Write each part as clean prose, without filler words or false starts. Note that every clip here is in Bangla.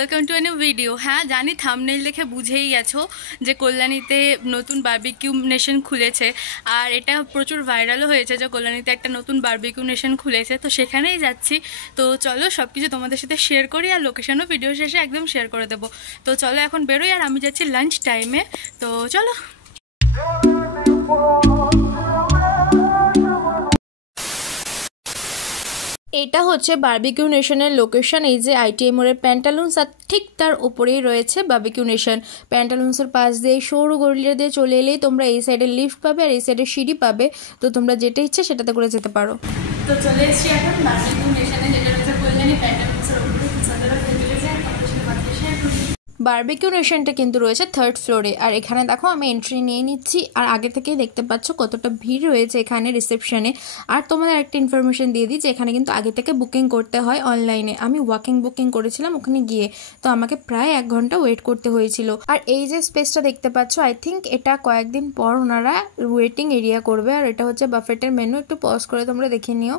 Welcome to a new video. হ্যাঁ জানি থাম্বনেইল দেখে বুঝেই গেছো যে কল্যাণীতে নতুন বারবিকিউ নেশন খুলেছে, আর এটা প্রচুর ভাইরালও হয়েছে যে কল্যাণীতে একটা নতুন বারবিকিউ নেশন খুলেছে। তো সেখানেই যাচ্ছি। তো চলো সব কিছু তোমাদের সাথে শেয়ার করি, আর লোকেশনও ভিডিও শেষে একদম শেয়ার করে দেবো। তো চলো এখন বেরোই, আর আমি যাচ্ছি লাঞ্চ টাইমে। তো চলো। এটা হচ্ছে বারবিকিউ নেশনের লোকেশন। এই যে আইটিএম মোড়ের প্যান্টালুন্স, আর ঠিক তার উপরেই রয়েছে বারবিকিউ নেশন। প্যান্টালুন্সের পাশ দিয়ে সরু গলিটা দিয়ে চলে এলেই তোমরা এই সাইডে লিফট পাবে আর এই সাইডে সিঁড়ি পাবে। তো তোমরা যেটা ইচ্ছে সেটাতে করে যেতে পারো। তো চলে এসেছি এখন বারবিকিউ নেশনে, যেটা রয়েছে কল্যাণী প্যান্টালুন্সের উপরে। বারবিকিউ নেশনটা কিন্তু রয়েছে 3rd ফ্লোরে, আর এখানে দেখো আমি এন্ট্রি নিয়ে নিচ্ছি। আর আগে থেকেই দেখতে পাচ্ছ কতটা ভিড় রয়েছে এখানে রিসেপশনে। আর তোমাদের একটা ইনফরমেশন দিয়ে দিই যে এখানে কিন্তু আগে থেকে বুকিং করতে হয় অনলাইনে। আমি ওয়াকিং বুকিং করেছিলাম ওখানে গিয়ে, তো আমাকে প্রায় 1 ঘন্টা ওয়েট করতে হয়েছিল। আর এই যে স্পেসটা দেখতে পাচ্ছ, আই থিঙ্ক এটা কয়েকদিন পর ওনারা ওয়েটিং এরিয়া করবে। আর এটা হচ্ছে বাফেটের মেনু, একটু পজ করে তোমরা দেখে নিও।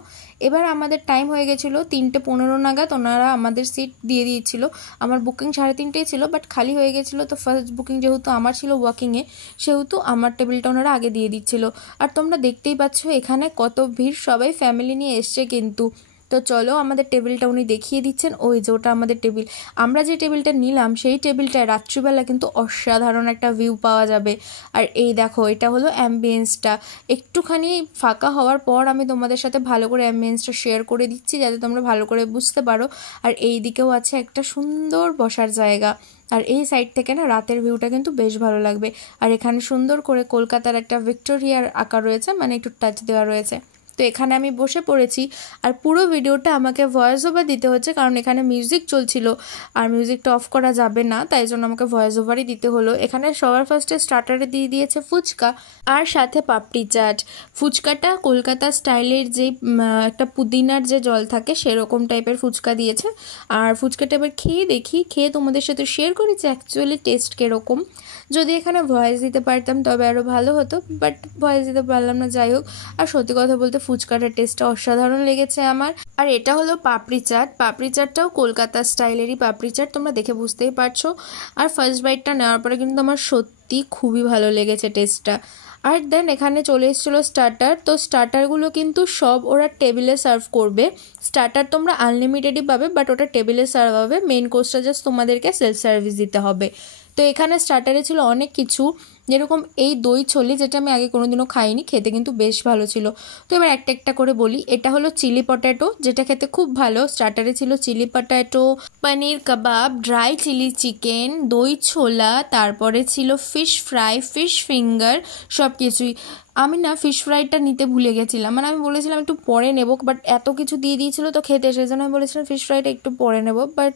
এবার আমাদের টাইম হয়ে গেছিলো 3:15 নাগাদ, ওনারা আমাদের সিট দিয়ে দিয়েছিল। আমার বুকিং 3:30 ছিল, বাট খালি হয়ে গেছিলো। তো ফার্স্ট বুকিং যেহেতু আমার ছিল ওয়াকিংয়ে, সেহেতু আমার টেবিলটা ওনারা আগে দিয়ে দিচ্ছিল। আর তোমরা দেখতেই পাচ্ছ এখানে কত ভিড়, সবাই ফ্যামিলি নিয়ে এসছে কিন্তু। তো চলো আমাদের টেবিলটা উনি দেখিয়ে দিচ্ছেন। ওই যে ওটা আমাদের টেবিল। আমরা যে টেবিলটা নিলাম সেই টেবিলটায় রাত্রিবেলা কিন্তু অসাধারণ একটা ভিউ পাওয়া যাবে। আর এই দেখো এটা হলো অ্যাম্বিয়েন্সটা। একটুখানি ফাঁকা হওয়ার পর আমি তোমাদের সাথে ভালো করে অ্যাম্বিয়েন্সটা শেয়ার করে দিচ্ছি, যাতে তোমরা ভালো করে বুঝতে পারো। আর এই দিকেও আছে একটা সুন্দর বসার জায়গা। আর এই সাইড থেকে না রাতের ভিউটা কিন্তু বেশ ভালো লাগবে। আর এখানে সুন্দর করে কলকাতার একটা ভিক্টোরিয়ার আঁকা রয়েছে, মানে একটু টাচ দেওয়া রয়েছে। তো এখানে আমি বসে পড়েছি। আর পুরো ভিডিওটা আমাকে ভয়েস ওভার দিতে হচ্ছে, কারণ এখানে মিউজিক চলছিল আর মিউজিকটা অফ করা যাবে না, তাই জন্য আমাকে ভয়েস ওভারই দিতে হলো। এখানে সবার ফার্স্টে স্টার্টারে দিয়ে দিয়েছে ফুচকা আর সাথে পাপড়ি চাট। ফুচকাটা কলকাতা স্টাইলের যে একটা পুদিনার যে জল থাকে সেরকম টাইপের ফুচকা দিয়েছে। আর ফুচকাটা এবার খেয়ে দেখি, খেয়ে তোমাদের সাথে শেয়ার করি যে অ্যাকচুয়ালি টেস্ট কীরকম। যদি এখানে ভয়েস দিতে পারতাম তবে আরও ভালো হতো, বাট ভয়েস দিতে পারলাম না। যাই হোক, আর সত্যি কথা বলতে ফুচকাটার টেস্টটা অসাধারণ লেগেছে আমার। আর এটা হলো পাপড়ি চাট। পাপড়ি চাটটাও কলকাতা স্টাইলেরই পাপড়ি চাট, তোমরা দেখে বুঝতেই পারছো। আর ফার্স্ট বাইটটা নেওয়ার পরে কিন্তু আমার সত্যি খুবই ভালো লেগেছে টেস্টটা। আর দেন এখানে চলে এসেছিলো স্টার্টার। তো স্টার্টারগুলো কিন্তু সব ওরা টেবিলে সার্ভ করবে। স্টার্টার তোমরা আনলিমিটেডই পাবে, বাট ওটা টেবিলে সার্ভ হবে। মেন কোর্সটা জাস্ট তোমাদেরকে সেলফ সার্ভিস দিতে হবে। তো এখানে স্টার্টারে ছিল অনেক কিছু, যেরকম এই দই ছোলে, যেটা আমি আগে কোনোদিনও খাইনি, খেতে কিন্তু বেশ ভালো ছিল। তো এবার একটা একটা করে বলি। এটা হলো চিলি পটেটো, যেটা খেতে খুব ভালো। স্টার্টারে ছিল চিলি পটেটো, পনির কাবাব, ড্রাই চিলি চিকেন, দই ছোলা, তারপরে ছিল ফিশ ফ্রাই, ফিশ ফিঙ্গার, সব কিছুই। আমি না ফিশ ফ্রাইটা নিতে ভুলে গেছিলাম, মানে আমি বলেছিলাম একটু পরে নেব, বাট এত কিছু দিয়ে দিয়েছিল তো খেতে, সেই জন্য আমি বলেছিলাম ফিশ ফ্রাইটা একটু পরে নেব, বাট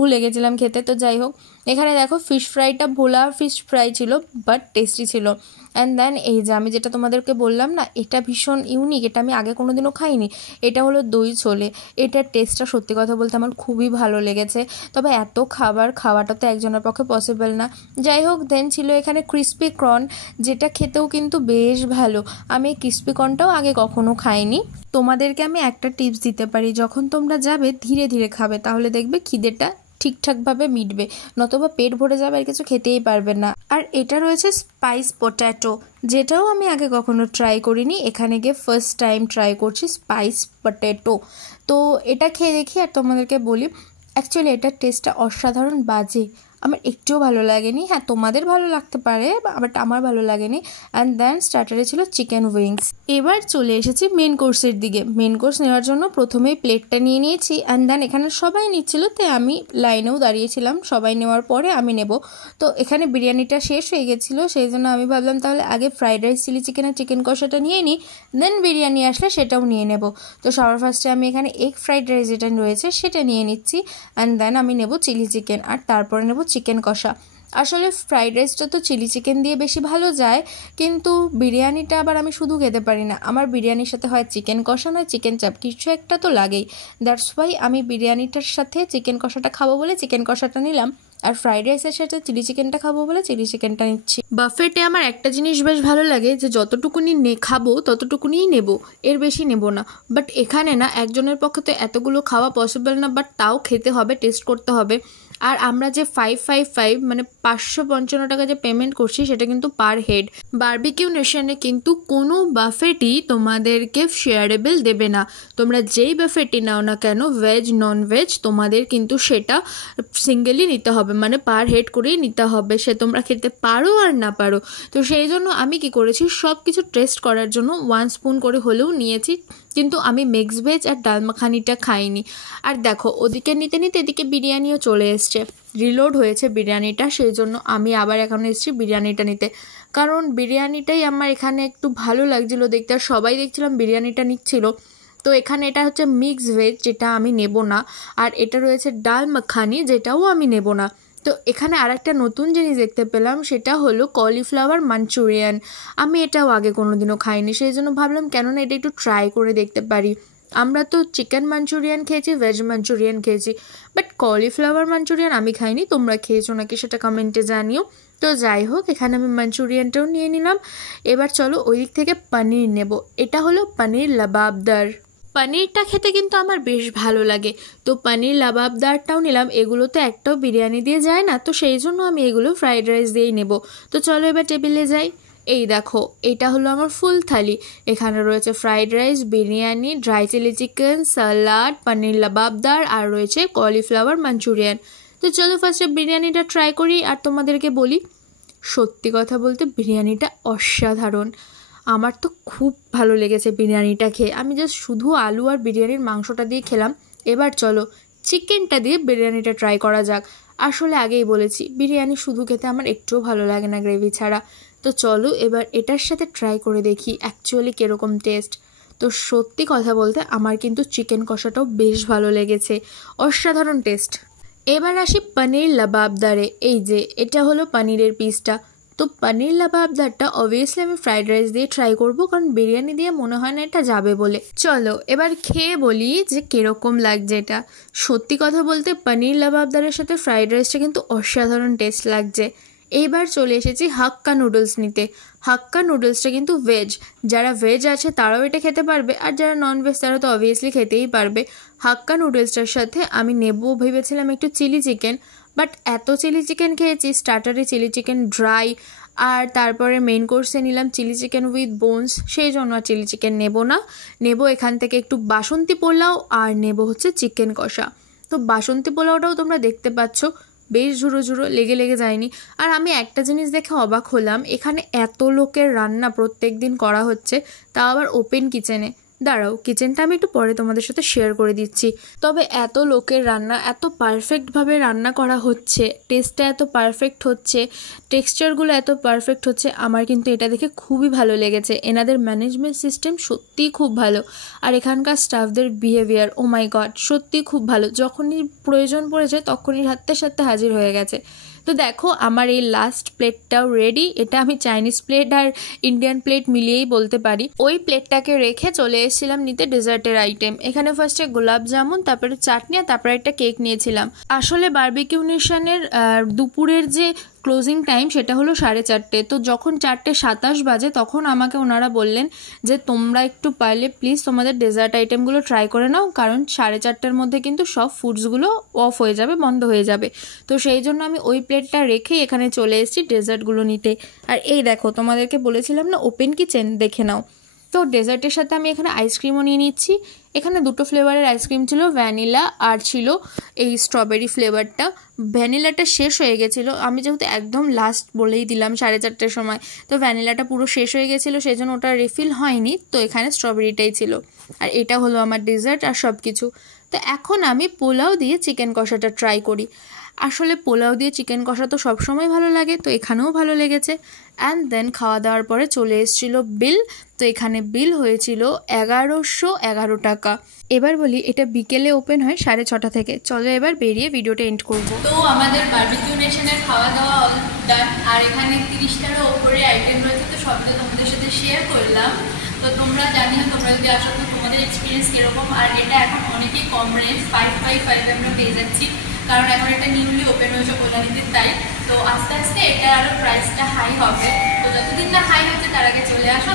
ভুলে গেছিলাম খেতে। তো যাই হোক, এখানে দেখো ফিশ ফ্রাইটা ভোলা ফিশ ফ্রাই ছিল, বাট টেস্টি ছিল। অ্যান্ড দেন এই যে আমি যেটা তোমাদেরকে বললাম না, এটা ভীষণ ইউনিক, এটা আমি আগে কোনো দিনও খাইনি। এটা হলো দই ছোলে। এটার টেস্টটা সত্যি কথা বলতে আমার খুবই ভালো লেগেছে, তবে এত খাওয়াটা তো একজনের পক্ষে পসিবল না। যাই হোক, দেন ছিল এখানে ক্রিস্পি কর্ন, যেটা খেতেও কিন্তু বেশ ভালো। আমি ক্রিস্পি কর্নটাও আগে কখনো খাইনি। তোমাদেরকে আমি একটা টিপস দিতে পারি, যখন তোমরা যাবে ধীরে ধীরে খাবে, তাহলে দেখবে খিদেটা ঠিকঠাকভাবে মিটবে, নতবা পেট ভরে যাবে আর কিছু খেতেই পারবে না। আর এটা রয়েছে স্পাইস পটেটো, যেটাও আমি আগে কখনো ট্রাই করিনি। এখানে গিয়ে ফার্স্ট টাইম ট্রাই করছি স্পাইস পটেটো। তো এটা খেয়ে দেখি আর তোমাদেরকে বলি, অ্যাকচুয়ালি এটার টেস্টটা অসাধারণ বাজে, আমার একটুও ভালো লাগেনি। হ্যাঁ, তোমাদের ভালো লাগতে পারে, বাট আমার ভালো লাগেনি। অ্যান্ড দেন স্টার্টারে ছিল চিকেন উইংস। এবার চলে এসেছি মেন কোর্সের দিকে। মেন কোর্স নেওয়ার জন্য প্রথমেই প্লেটটা নিয়ে নিয়েছি। অ্যান্ড দেন এখানে সবাই নিচ্ছিল, তাই আমি লাইনেও দাঁড়িয়েছিলাম, সবাই নেওয়ার পরে আমি নেব। তো এখানে বিরিয়ানিটা শেষ হয়ে গেছিলো, সেই জন্য আমি ভাবলাম তাহলে আগে ফ্রাইড রাইস, চিলি চিকেন আর চিকেন কষাটা নিয়ে নিই, দেন বিরিয়ানি আসলে সেটাও নিয়ে নেব। তো সবার ফার্স্টে আমি এখানে এগ ফ্রাইড রাইস যেটা রয়েছে সেটা নিয়ে নিচ্ছি। অ্যান্ড দেন আমি নেব চিলি চিকেন, আর তারপরে নেব চিকেন কষা। আসলে ফ্রাইড রাইসটা তো চিলি চিকেন দিয়ে বেশি ভালো যায়, কিন্তু বিরিয়ানিটা আবার আমি শুধু খেতে পারি না, আমার বিরিয়ানির সাথে হয় চিকেন কষা নয় চিকেন চাপ, কিছু একটা তো লাগেই। দ্যাটস ওয়াই আমি বিরিয়ানিটার সাথে চিকেন কষাটা খাবো বলে চিকেন কষাটা নিলাম। আর ফ্রাইড রাইসের সাথে চিলি চিকেনটা খাবো বলে চিলি চিকেনটা নিচ্ছি। বাফেটে আমার একটা জিনিস বেশ ভালো লাগে যে যতটুকুনি খাবো ততটুকুনিই নেব, এর বেশি নেব না। বাট এখানে না একজনের পক্ষে তো এতগুলো খাওয়া পসিবল না, বাট তাও খেতে হবে, টেস্ট করতে হবে। আর আমরা যে 555 মানে 555 টাকা যে পেমেন্ট করছি সেটা কিন্তু পার হেড। বারবিকিউ নেশনে কিন্তু কোনো বাফেটই তোমাদেরকে শেয়ারেবল দেবে না। তোমরা যেই বাফেটই নাও না কেন, ভেজ নন ভেজ, তোমাদের কিন্তু সেটা সিঙ্গেলি নিতে হবে, মানে পার হেড করেই নিতে হবে, সে তোমরা খেতে পারো আর না পারো। তো সেই জন্য আমি কি করেছি, সব কিছু টেস্ট করার জন্য 1 স্পুন করে হলেও নিয়েছি, কিন্তু আমি মিক্স ভেজ আর ডাল মাখানিটা খাইনি। আর দেখো ওদিকে নিতে নিতে এদিকে বিরিয়ানিও চলে এসছে, রিলোড হয়েছে বিরিয়ানিটা, সেই জন্য আমি আবার এখন এসেছি বিরিয়ানিটা নিতে, কারণ বিরিয়ানিটাই আমার এখানে একটু ভালো লাগছিলো দেখতে, আর সবাই দেখছিলাম বিরিয়ানিটা নিচ্ছিল। তো এখানে এটা হচ্ছে মিক্স ভেজ, যেটা আমি নেব না, আর এটা রয়েছে ডাল মাখানি, যেটাও আমি নেব না। তো এখানে আরেকটা নতুন জিনিস দেখতে পেলাম, সেটা হলো কলিফ্লাওয়ার মাঞ্চুরিয়ান। আমি এটাও আগে কোনোদিনও খাইনি, সেই জন্য ভাবলাম কেননা এটা একটু ট্রাই করে দেখতে পারি। আমরা তো চিকেন মাঞ্চুরিয়ান খেয়েছি, ভেজ মাঞ্চুরিয়ান খেয়েছি, বাট কলিফ্লাওয়ার মাঞ্চুরিয়ান আমি খাইনি। তোমরা খেয়েছো নাকি সেটা কমেন্টে জানিও। তো যাই হোক, এখানে আমি মাঞ্চুরিয়ানটাও নিয়ে নিলাম। এবার চলো ওই দিক থেকে পনির নেব। এটা হলো পনির লাবাবদার। পনিরটা খেতে কিন্তু আমার বেশ ভালো লাগে, তো পনির লাবাবদারটাও নিলাম। এগুলো তো একটাও বিরিয়ানি দিয়ে যায় না, তো সেই জন্য আমি এগুলো ফ্রাইড রাইস দিয়েই নেব। তো চলো এবার টেবিলে যাই। এই দেখো, এটা হলো আমার ফুল থালি। এখানে রয়েছে fried rice, biryani, dry chilli chicken, salad, paneer lababdar, আর রয়েছে কলিফ্লাওয়ার মাঞ্চুরিয়ান। তো চলো ফার্স্টে বিরিয়ানিটা ট্রাই করি। আর তোমাদেরকে বলি, সত্যি কথা বলতে বিরিয়ানিটা অসাধারণ। আমার তো খুব ভালো লেগেছে বিরিয়ানিটা খেয়ে। আমি জাস্ট শুধু আলু আর বিরিয়ানির মাংসটা দিয়ে খেলাম। এবার চলো চিকেনটা দিয়ে বিরিয়ানিটা ট্রাই করা যাক। আসলে আগেই বলেছি, বিরিয়ানি শুধু খেতে আমার একটুও ভালো লাগে না গ্রেভি ছাড়া। তো চলো এবার এটার সাথে ট্রাই করে দেখি অ্যাকচুয়ালি কীরকম টেস্ট। তো সত্যি কথা বলতে আমার কিন্তু চিকেন কষাটাও বেশ ভালো লেগেছে, অসাধারণ টেস্ট। এবার আসি পনির লাবাবদারে। এই যে এটা হলো পনিরের পিসটা। তো পনির লাবাবদারটা অবভিয়াসলি আমি ফ্রাইড রাইস দিয়ে ট্রাই করবো, কারণ বিরিয়ানি দিয়ে মনে হয় না এটা যাবে বলে। চলো এবার খেয়ে বলি যে কীরকম লাগছে এটা। সত্যি কথা বলতে পনির লাবাবদারের সাথে ফ্রাইড রাইসটা কিন্তু অসাধারণ টেস্ট লাগছে। এইবার চলে এসেছি হাক্কা নুডলস নিতে। হাক্কা নুডলসটা কিন্তু ভেজ, যারা ভেজ আছে তারাও এটা খেতে পারবে, আর যারা নন ভেজ তারা তো অবভিয়াসলি খেতেই পারবে। হাক্কা নুডলসটার সাথে আমি নেব ভেবেছিলাম একটু চিলি চিকেন, বাট এত চিলি চিকেন খেয়েছি, স্টার্টারে চিলি চিকেন ড্রাই, আর তারপরে মেইন কোর্সে নিলাম চিলি চিকেন উইথ বোনস, সেই জন্য আর চিলি চিকেন নেব না। নেব এখান থেকে একটু বাসন্তী পোলাও, আর নেব হচ্ছে চিকেন কষা। তো বাসন্তী পোলাওটাও তোমরা দেখতে পাচ্ছ বেশ ঝুড়ো ঝুড়ো, লেগে লেগে যায়নি। আর আমি একটা জিনিস দেখে অবাক হলাম, এখানে এত লোকের রান্না প্রত্যেক দিন করা হচ্ছে, তাও আবার ওপেন কিচেনে। দাঁড়াও, কিচেনটা আমি একটু পরে তোমাদের সাথে শেয়ার করে দিচ্ছি। তবে এত লোকের রান্না এত পারফেক্টভাবে রান্না করা হচ্ছে, টেস্টটা এত পারফেক্ট হচ্ছে, টেক্সচারগুলো এত পারফেক্ট হচ্ছে, আমার কিন্তু এটা দেখে খুবই ভালো লেগেছে। এনাদের ম্যানেজমেন্ট সিস্টেম সত্যিই খুব ভালো, আর এখানকার স্টাফদের বিহেভিয়ার, ও মাই গড, সত্যিই খুব ভালো। যখনই প্রয়োজন পড়েছে তখনই সাথে সাথে হাজির হয়ে গেছে। তো দেখো আমার এই লাস্ট প্লেটটাও রেডি। এটা আমি চাইনিজ প্লেট আর ইন্ডিয়ান প্লেট মিলিয়েই বলতে পারি। ওই প্লেটটাকে রেখে চলে এসেছিলাম নিতে ডেজার্টের আইটেম। এখানে ফার্স্টে গোলাপ জামুন, তারপরে চাটনি, আর তারপরে একটা কেক নিয়েছিলাম। আসলে বারবিকিউ নেশনের দুপুরের যে ক্লোজিং টাইম সেটা হলো 4:30। তো যখন 4:27 বাজে তখন আমাকে ওনারা বললেন যে তোমরা একটু পারলে প্লিজ তোমাদের ডেজার্ট আইটেমগুলো ট্রাই করে নাও, কারণ 4:30 মধ্যে কিন্তু সব ফুডসগুলো অফ হয়ে যাবে, বন্ধ হয়ে যাবে। তো সেই জন্য আমি ওই প্লেটটা রেখেই এখানে চলে এসেছি ডেজার্টগুলো নিতে। আর এই দেখো, তোমাদেরকে বলেছিলাম না ওপেন কিচেন, দেখে নাও। তো ডেজার্টের সাথে আমি এখানে আইসক্রিমও নিয়ে নিচ্ছি। এখানে দুটো ফ্লেভারের আইসক্রিম ছিল, ভ্যানিলা আর ছিল এই স্ট্রবেরি ফ্লেভারটা। ভ্যানিলাটা শেষ হয়ে গেছিলো, আমি যেহেতু একদম লাস্ট বলেই দিলাম 4:30 সময়, তো ভ্যানিলাটা পুরো শেষ হয়ে গেছিলো, সেই জন্য ওটা রিফিল হয়নি। তো এখানে স্ট্রবেরিটাই ছিল। আর এটা হলো আমার ডেজার্ট আর সব কিছু। তো এখন আমি পোলাও দিয়ে চিকেন কষাটা ট্রাই করি। আসলে পোলাও দিয়ে চিকেন কষা তো সবসময় ভালো লাগে, তো এখানেও ভালো লেগেছে। অ্যান্ড দেন খাওয়া দাওয়ার পরে চলে এসেছিলো বিল। তো এখানে বিল হয়েছিল 1111 টাকা। এবার বলি, এটা বিকেলে ওপেন হয় 6:30 থেকে। চলো এবার বেরিয়ে ভিডিওটা এন্ড করবো। তো আমাদের বারবিকিউ নেশনের খাওয়া দাওয়া অল ডান, আর এখানে 30টারও ওপরে আইটেম রয়েছে, তো সবটা তোমাদের সাথে শেয়ার করলাম। তো তোমরা জানিও তোমরা যদি আসো তো তোমাদের এক্সপিরিয়েন্স কীরকম। আর এটা এখন অনেকই কম রেঞ্জ, 555 আমরা পেয়ে যাচ্ছি। তো কারণ এখন এটা নিউলি ওপেন হয়েছে কল্যাণীতে, তাই তো আস্তে আস্তে এটা আরও প্রাইসটা হাই হবে। তো যতদিন না হাই হচ্ছে তার আগে চলে আসো,